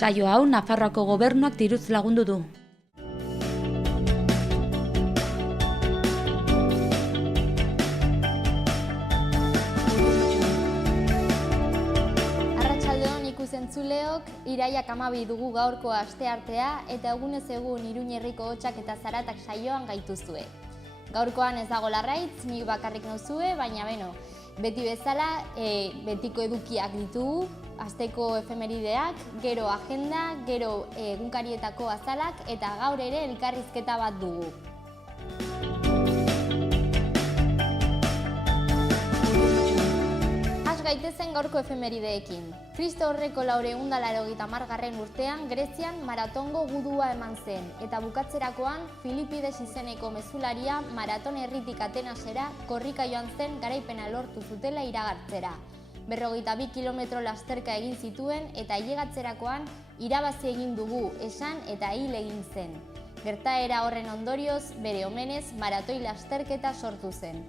Saio hau Nafarroako gobernuak diruz lagundu du. Arratsaldeon ikusentzuleok, iraiak 12 dugu gaurko asteartea eta egunez egun Iruña herriko hotsak eta zaratak saioan gaituzue. Gaurkoan ez dago larraitz, nik bakarrik nauzue, baina beti bezala betiko edukiak ditugu, asteko efemerideak, gero agenda, gero egunkarietako azalak eta gaur ere elkarrizketa bat dugu. Has gaitezen gaurko efemerideekin. Kristo horreko 480 urtean Grezian maratongo gudua eman zen eta bukatzerakoan Filipides izeneko mezularia maraton herritik Atenasera korrika joan zen garaipena lortu zutela iragartzera. 42 kilometro lasterka egin zituen eta ailegatzerakoan irabazi egin dugu esan eta hil egin zen. Gertaera horren ondorioz bere omenez maratoi lasterketa sortu zen.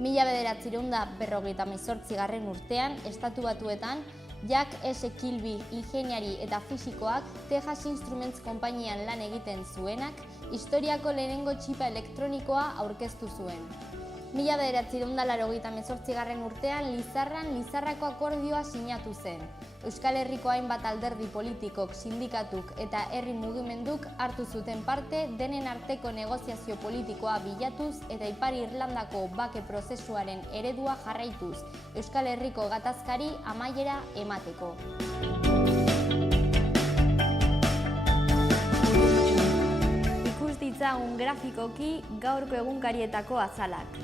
1958 urtean Estatu Batuetan Jack S. Kilby ingeniari eta fisikoak Texas Instruments konpainian lan egiten zuenak historiako lehenengo txipa elektronikoa aurkeztu zuen. 1988 urtean Lizarran Lizarrako akordioa sinatu zen. Euskal Herriko hainbat alderdi politikok, sindikatuk eta herri mugimenduk hartu zuten parte denen arteko negoziazio politikoa bilatuz eta Ipar Irlandako bake prozesuaren eredua jarraituz, Euskal Herriko gatazkari amaiera emateko. Ikus ditzagun grafikoki gaurko egunkarietako azalak.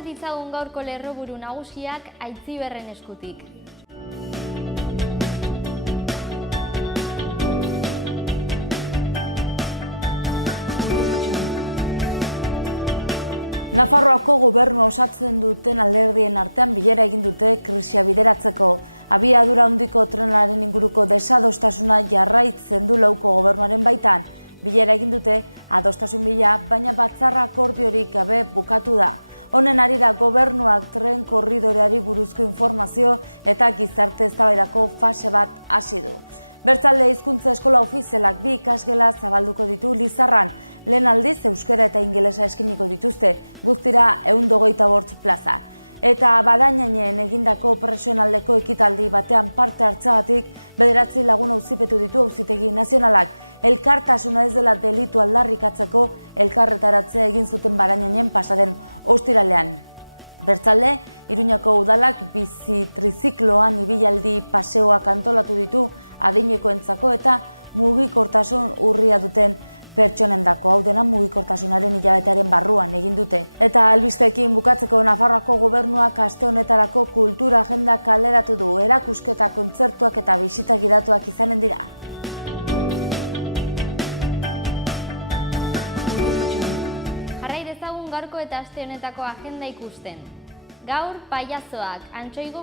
Ditzagun gaurko lerroburu nagusiak Aitziberren eskutik. Nafarroako gobernu osatzen duten alderdien artean bilera egin dute krisia bideratzeko abiadura handiko kontrolaren inguruko desadostasuna jarraiz inguruko gobernuaren baitan. Bilera egin dute adostasuna baina batzara akordiorik gabe bukatu da. Honen ari da gobernuak trenko bideari buruzko informazio eta gizarte eztabaidako fase bat hasi. Bestalde hizkuntza eskola ofizialak bi ikastola zabalduko ditu Lizarrak, lehen aldiz euskarak ingelesa eskainiko dituzte, guztira 125 plazak. Eta badainen egitako profesionaleko ekitaldi batean parte hartzeagatik 9 lagun zinetu ditu Zikegi Nazionalak, elkartasuna ez dela delitu aldarrikatzeko elkarretaratzea egin zuten badainen pasaren ostiralean. Bestalde, Iruñeko udalak bizikloan bilaldi paseoak antolatu ditu adinekoentzako eta mugikortasun gurea duten pertsonetako mugikortasunaren bilaraketen barruan egin dute. Eta albisteekin bukatzeko Nafarroako gobernuak aste honetarako kultura agendan kaleratu du erakusketak, kontzertuak eta bisita gidatuak izanen dira. Jarrai dezagun gaurko eta aste honetako agenda ikusten. Gaur paiazoak Antsoigo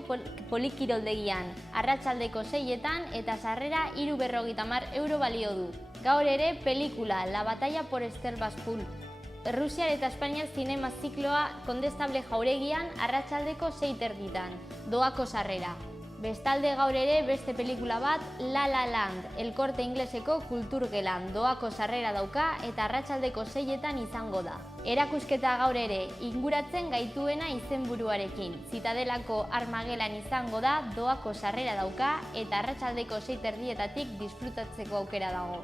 polikiroldegian, arratsaldeko 6etan eta sarrera 350 euro balio du. Gaur ere pelikula La batalla por Esterbaspool. Rusiar eta Espainiar zinema zikloa Kondestable Jauregian arratsaldeko 6:30, doako sarrera. Bestalde gaur ere beste pelikula bat La La Land, El Corte Ingleseko kulturgelan doako sarrera dauka eta arratsaldeko 6etan izango da. Erakusketa gaur ere inguratzen gaituena izenburuarekin. Zitadelako armagelan izango da, doako sarrera dauka eta arratsaldeko 6:30 disfrutatzeko aukera dago.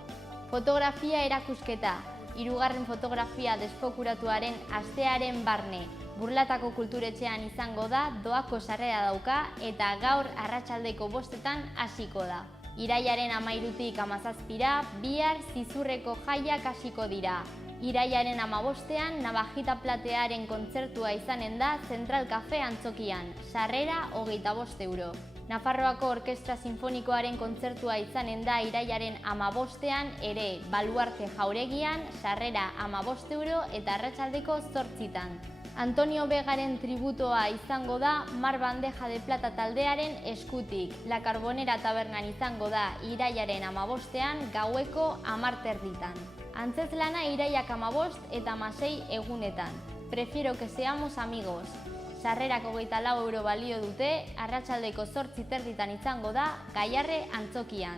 Fotografia erakusketa, 3. fotografia despokuratuaren astearen barne. Burlatako kulturetxean izango da, doako sarrera dauka eta gaur arratsaldeko 5etan hasiko da. Irailaren 13-tik 17-ra, bihar zizurreko jaiak hasiko dira. Irailaren 15ean Navajita Platearen kontzertua izanen da Zentral Cafe antzokian, sarrera 25 euro. Nafarroako Orkestra Sinfonikoaren kontzertua izanen da irailaren 15ean ere Baluarte Jauregian, sarrera 15 euro eta arratsaldeko 8etan. Antonio Vegaren tributoa izango da Mar Bandeja de Plata taldearen eskutik. La Carbonera tabernan izango da irailaren 15ean gaueko 10:30. Antzeslana irailak 15 eta 16 egunetan. Prefiero que seamos amigos. Sarrerak 24 euro balio dute, arratsaldeko 8:30 izango da Gaiarre antzokian.